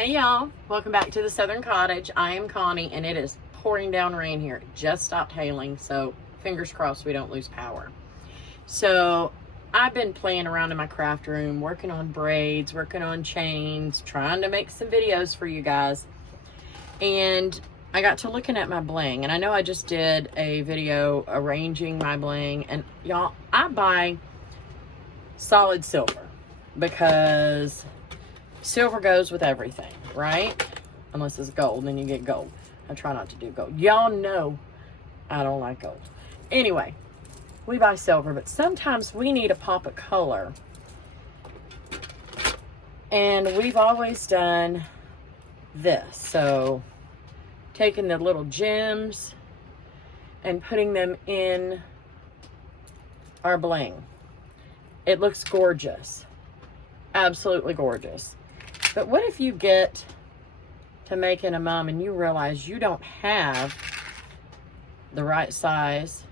Hey y'all, welcome back to the Southern Cottage. I am Connie and it is pouring down rain here. It just stopped hailing, so fingers crossed we don't lose power. So I've been playing around in my craft room, working on braids, working on chains, trying to make some videos for you guys. And I got to looking at my bling, and I know I just did a video arranging my bling, and y'all, I buy solid silver because silver goes with everything, right? Unless it's gold, then you get gold. I try not to do gold. Y'all know I don't like gold. Anyway, we buy silver, but sometimes we need a pop of color. And we've always done this. So, taking the little gems and putting them in our bling. It looks gorgeous. Absolutely gorgeous. But what if you get to making a mum and you realize you don't have the right size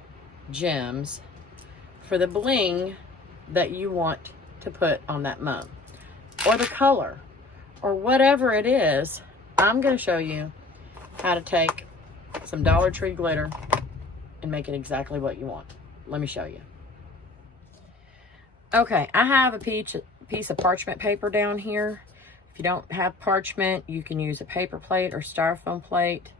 gems for the bling that you want to put on that mum, or the color, or whatever it is? I'm going to show you how to take some Dollar Tree glitter and make it exactly what you want. Let me show you. Okay, I have a piece of parchment paper down here. If you don't have parchment, you can use a paper plate or styrofoam plate.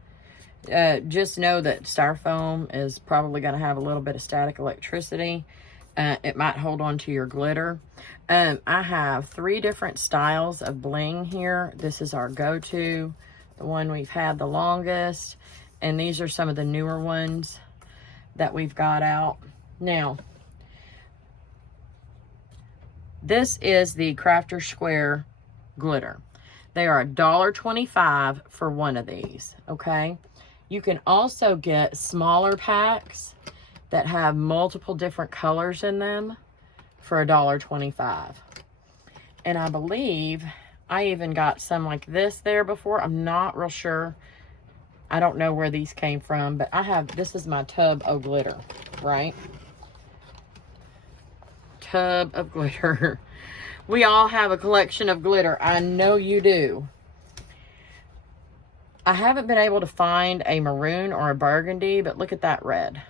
Just know that styrofoam is probably going to have a little bit of static electricity. It might hold on to your glitter. I have 3 different styles of bling here. This is our go-to, the one we've had the longest. And these are some of the newer ones that we've got out. Now, this is the Crafter Square glitter. They are $1.25 for one of these, okay? You can also get smaller packs that have multiple different colors in them for $1.25. And I believe I even got some like this there before. I'm not real sure. I don't know where these came from, but this is my tub of glitter, right? Tub of glitter. We all have a collection of glitter. I know you do. I haven't been able to find a maroon or a burgundy, but look at that red.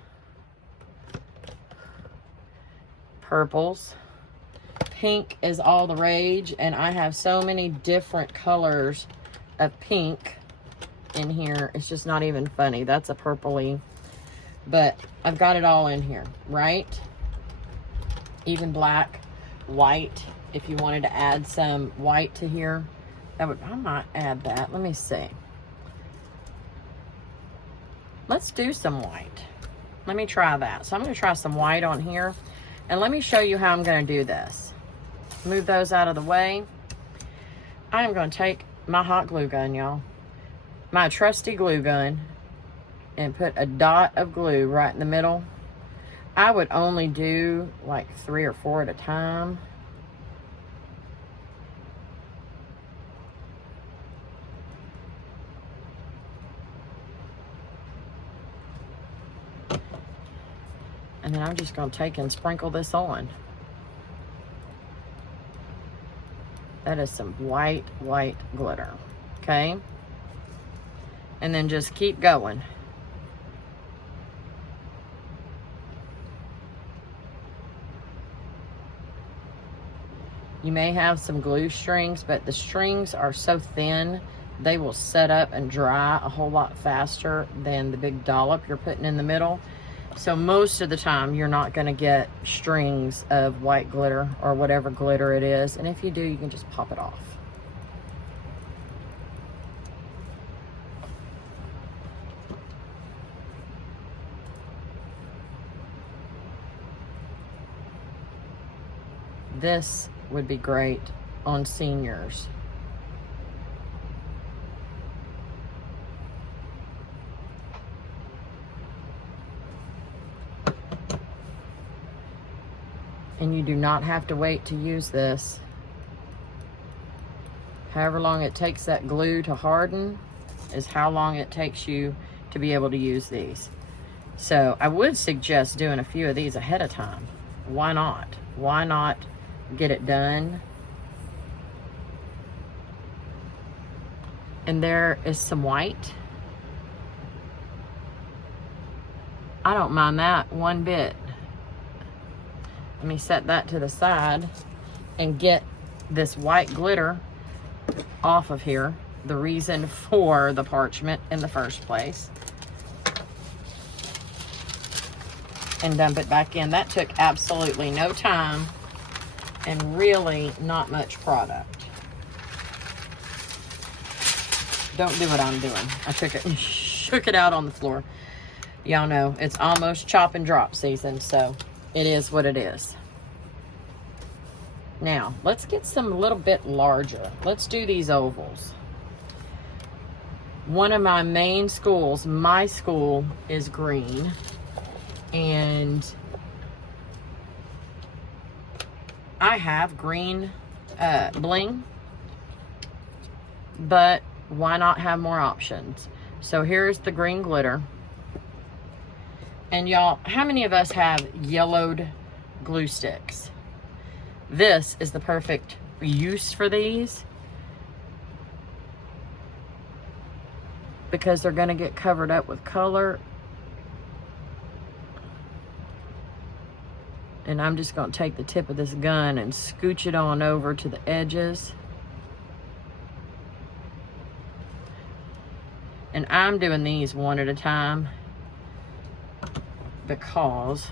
Purples. Pink is all the rage, and I have so many different colors of pink in here. It's just not even funny. That's a purpley, but I've got it all in here, right? Even black, white. If you wanted to add some white to here, I might add that. Let me see. Let's do some white. Let me try that. So I'm going to try some white on here, and let me show you how I'm going to do this. Move those out of the way. I am going to take my hot glue gun, y'all, my trusty glue gun, and put a dot of glue right in the middle. I would only do like 3 or 4 at a time. And then I'm just going to take and sprinkle this on. That is some white glitter. Okay? And then just keep going. You may have some glue strings, but the strings are so thin, they will set up and dry a whole lot faster than the big dollop you're putting in the middle. So most of the time, you're not going to get strings of white glitter or whatever glitter it is. And if you do, you can just pop it off. This would be great on seniors. And you do not have to wait to use this. However long it takes that glue to harden is how long it takes you to be able to use these. So I would suggest doing a few of these ahead of time. Why not? Why not get it done And there is some white. I don't mind that one bit. Let me set that to the side and get this white glitter off of here. The reason for the parchment in the first place. And dump it back in. That took absolutely no time and really not much product. Don't do what I'm doing. I took it and shook it out on the floor. Y'all know it's almost chop and drop season, so it is what it is. Now, let's get some a little bit larger. Let's do these ovals. One of my main schools, my school, is green. And I have green bling, but why not have more options? So here's the green glitter. And y'all, how many of us have yellowed glue sticks? This is the perfect use for these, because they're gonna get covered up with color. And I'm just gonna take the tip of this gun and scooch it on over to the edges. And I'm doing these one at a time because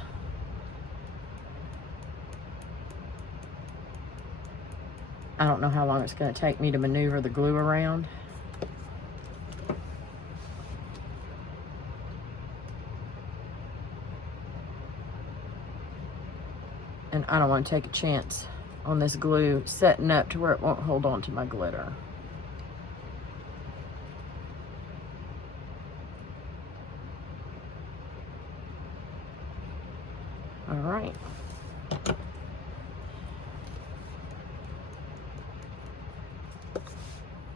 I don't know how long it's gonna take me to maneuver the glue around. And I don't want to take a chance on this glue setting up to where it won't hold on to my glitter. All right.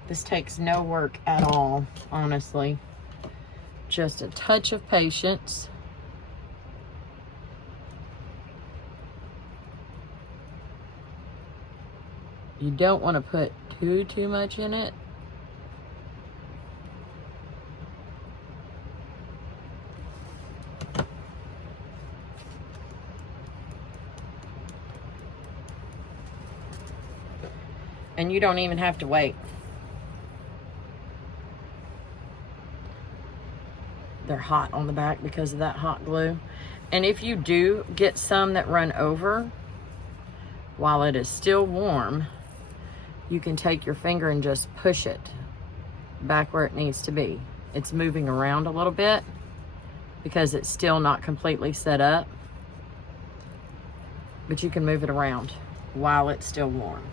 This takes no work at all, honestly. Just a touch of patience. You don't want to put too much in it. And you don't even have to wait. They're hot on the back because of that hot glue. And if you do get some that run over while it is still warm, you can take your finger and just push it back where it needs to be. It's moving around a little bit because it's still not completely set up, but you can move it around while it's still warm.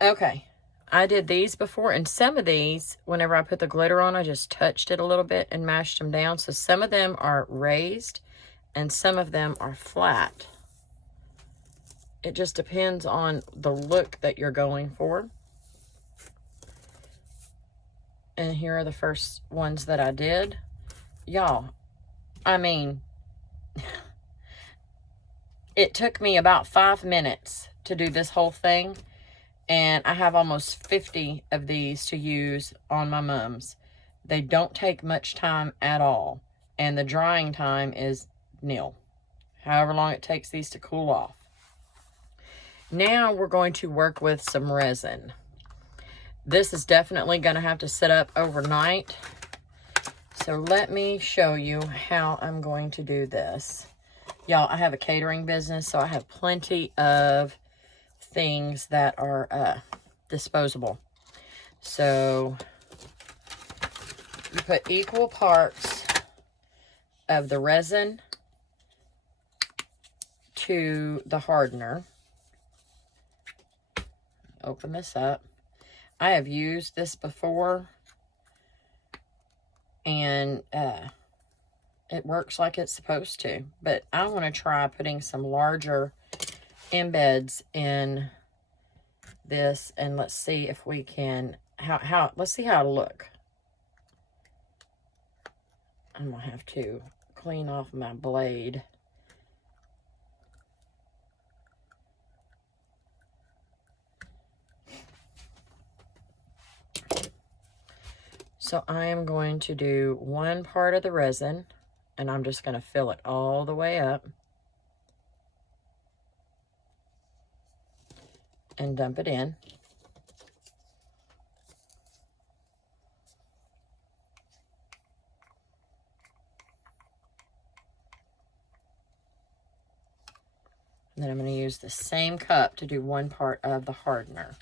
Okay, I did these before, and some of these, whenever I put the glitter on, I just touched it a little bit and mashed them down. So some of them are raised and some of them are flat. It just depends on the look that you're going for. And here are the first ones that I did. Y'all, I mean, it took me about 5 minutes to do this whole thing. And I have almost 50 of these to use on my mums. They don't take much time at all. And the drying time is nil. However long it takes these to cool off. Now we're going to work with some resin. This is definitely going to have to sit up overnight. So let me show you how I'm going to do this. Y'all, I have a catering business, so I have plenty of things that are disposable. So you put equal parts of the resin to the hardener. Open this up. I have used this before, and it works like it's supposed to, but I want to try putting some larger embeds in this, and let's see if we can, let's see how it'll look. I'm gonna have to clean off my blade. So I am going to do one part of the resin, and I'm just going to fill it all the way up and dump it in. And then I'm going to use the same cup to do one part of the hardener.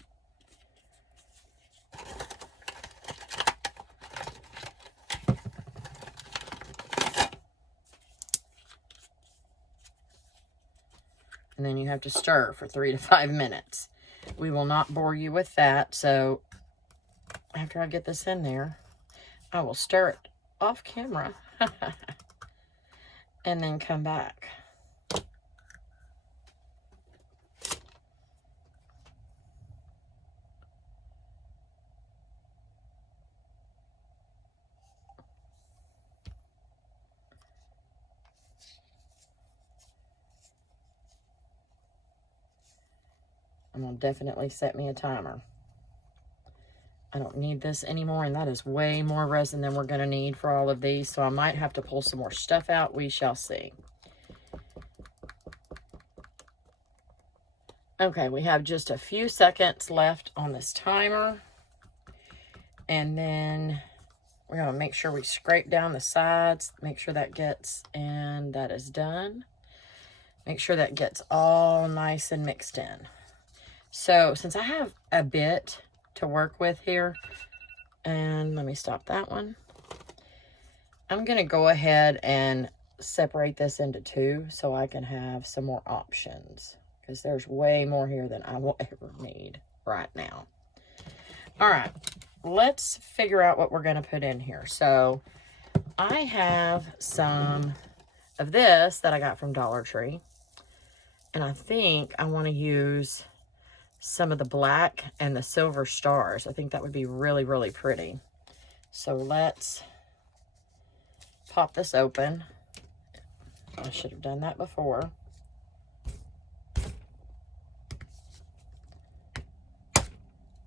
And then you have to stir for 3 to 5 minutes. We will not bore you with that, so after I get this in there, I will stir it off camera and then come back. I'm going to definitely set me a timer. I don't need this anymore, and that is way more resin than we're going to need for all of these, so I might have to pull some more stuff out. We shall see. Okay, we have just a few seconds left on this timer, and then we're going to make sure we scrape down the sides, make sure that gets, and that is done. Make sure that gets all nice and mixed in. So since I have a bit to work with here, and let me stop that one, I'm going to go ahead and separate this into 2 so I can have some more options, because there's way more here than I will ever need right now. All right, let's figure out what we're going to put in here. So I have some of this that I got from Dollar Tree, and I think I want to use some of the black and the silver stars. I think that would be really, really pretty. So let's pop this open. I should have done that before.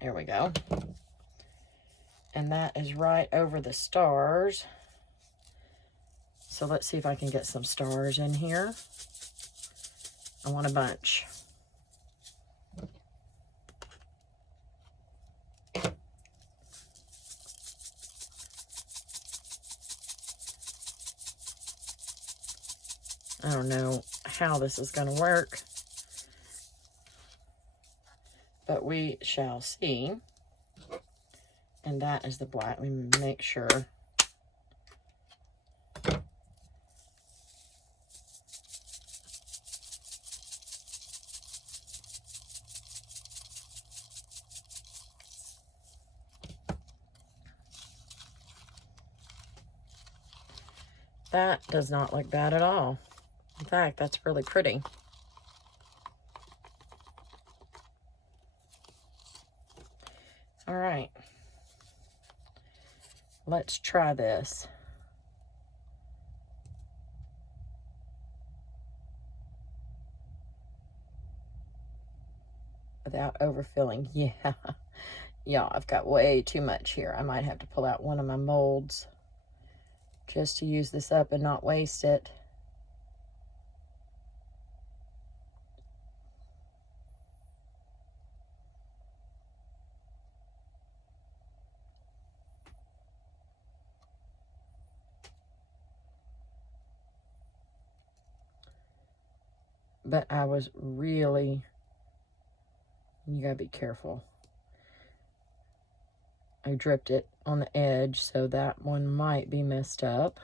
There we go. And that is right over the stars. So let's see if I can get some stars in here. I want a bunch. I don't know how this is going to work, but we shall see. And that is the black. We make sure. That does not look bad at all. In fact, that's really pretty. All right. Let's try this. Without overfilling. Yeah. Yeah, I've got way too much here. I might have to pull out one of my molds just to use this up and not waste it. But I was really, you gotta be careful. I dripped it on the edge, so that one might be messed up.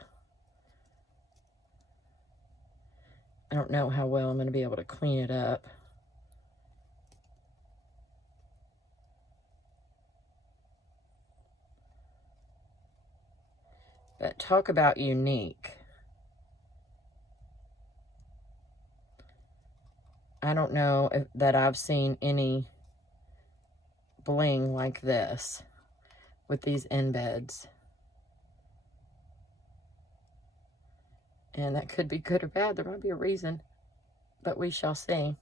I don't know how well I'm going to be able to clean it up. But talk about unique. I don't know that I've seen any bling like this with these embeds. And that could be good or bad. There might be a reason, but we shall see.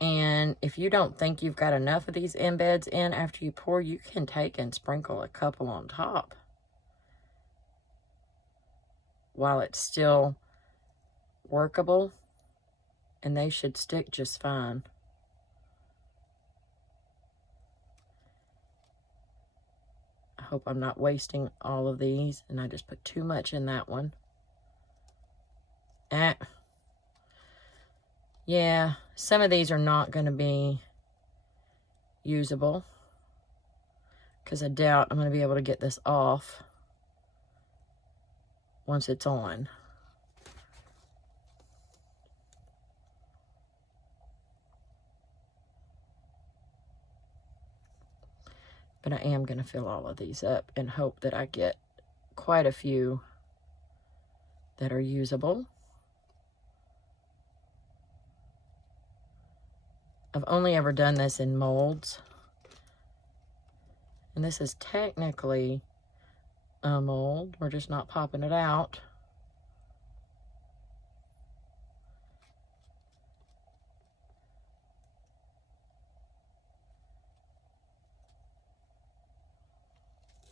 And And if you don't think you've got enough of these embeds in after you pour, you can take and sprinkle a couple on top while it's still workable, and they should stick just fine. I hope I'm not wasting all of these, and I just put too much in that one. Yeah, some of these are not going to be usable because I doubt I'm going to be able to get this off once it's on. But I am going to fill all of these up and hope that I get quite a few that are usable. I've only ever done this in molds. And this is technically a mold. We're just not popping it out.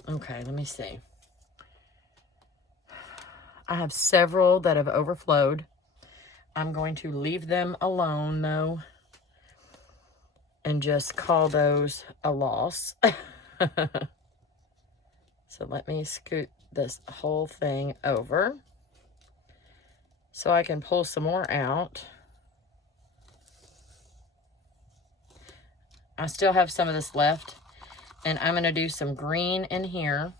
Okay, let me see. I have several that have overflowed. I'm going to leave them alone though, and just call those a loss. So let me scoot this whole thing over so I can pull some more out. I still have some of this left, and I'm going to do some green in here.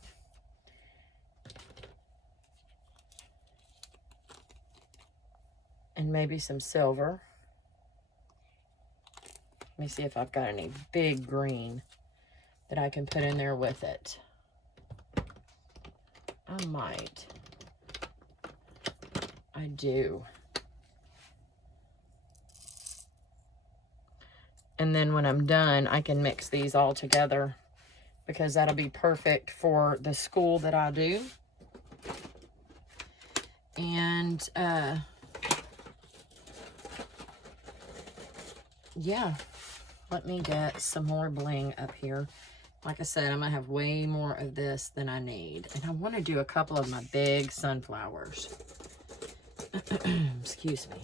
And maybe some silver. Let me see if I've got any big green that I can put in there with it. I might. I do. And then when I'm done, I can mix these all together because that'll be perfect for the school that I do. And, yeah, let me get some more bling up here. Like I said, I'm going to have way more of this than I need. And I want to do a couple of my big sunflowers. Excuse me.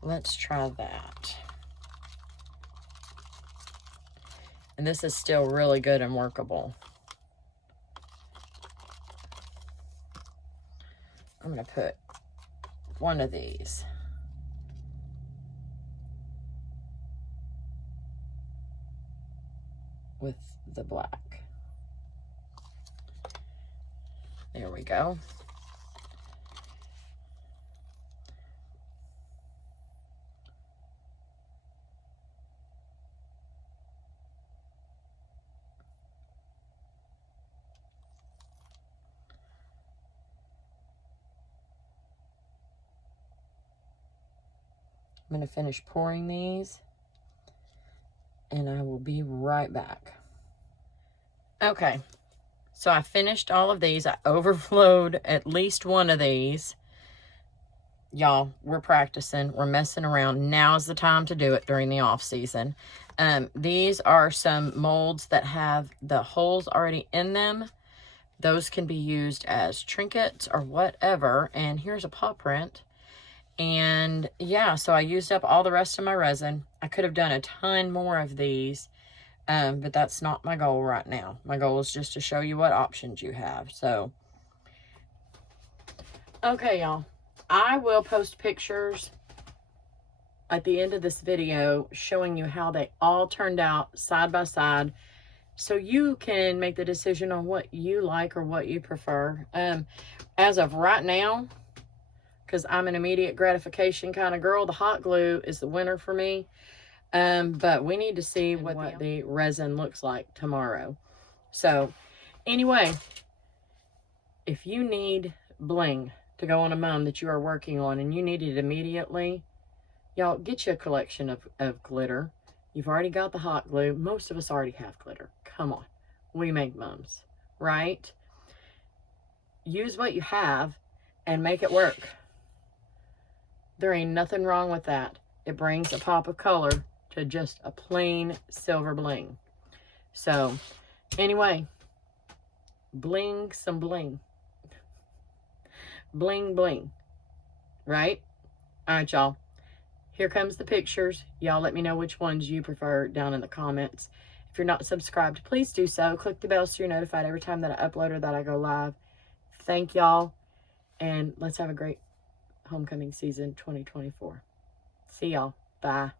Let's try that. And this is still really good and workable. I'm going to put one of these with the black. There we go. I'm going to finish pouring these, and I will be right back. Okay, so I finished all of these. I overflowed at least one of these. Y'all, we're practicing. We're messing around. Now's the time to do it during the off season. These are some molds that have the holes already in them. Those can be used as trinkets or whatever. And here's a paw print. And yeah, so I used up all the rest of my resin. I could have done a ton more of these, but that's not my goal right now. My goal is just to show you what options you have. So, okay, y'all. I will post pictures at the end of this video showing you how they all turned out side by side, so you can make the decision on what you like or what you prefer. As of right now, because I'm an immediate gratification kind of girl, the hot glue is the winner for me. But we need to see what the resin looks like tomorrow. So anyway, if you need bling to go on a mum that you are working on and you need it immediately, y'all, get you a collection of glitter. You've already got the hot glue. Most of us already have glitter. Come on. We make mums, right? Use what you have and make it work. There ain't nothing wrong with that. It brings a pop of color to just a plain silver bling. So, anyway, bling some bling. Bling, bling. Right? All right, y'all. Here comes the pictures. Y'all let me know which ones you prefer down in the comments. If you're not subscribed, please do so. Click the bell so you're notified every time that I upload or that I go live. Thank y'all. And let's have a great homecoming season 2024. See y'all. Bye.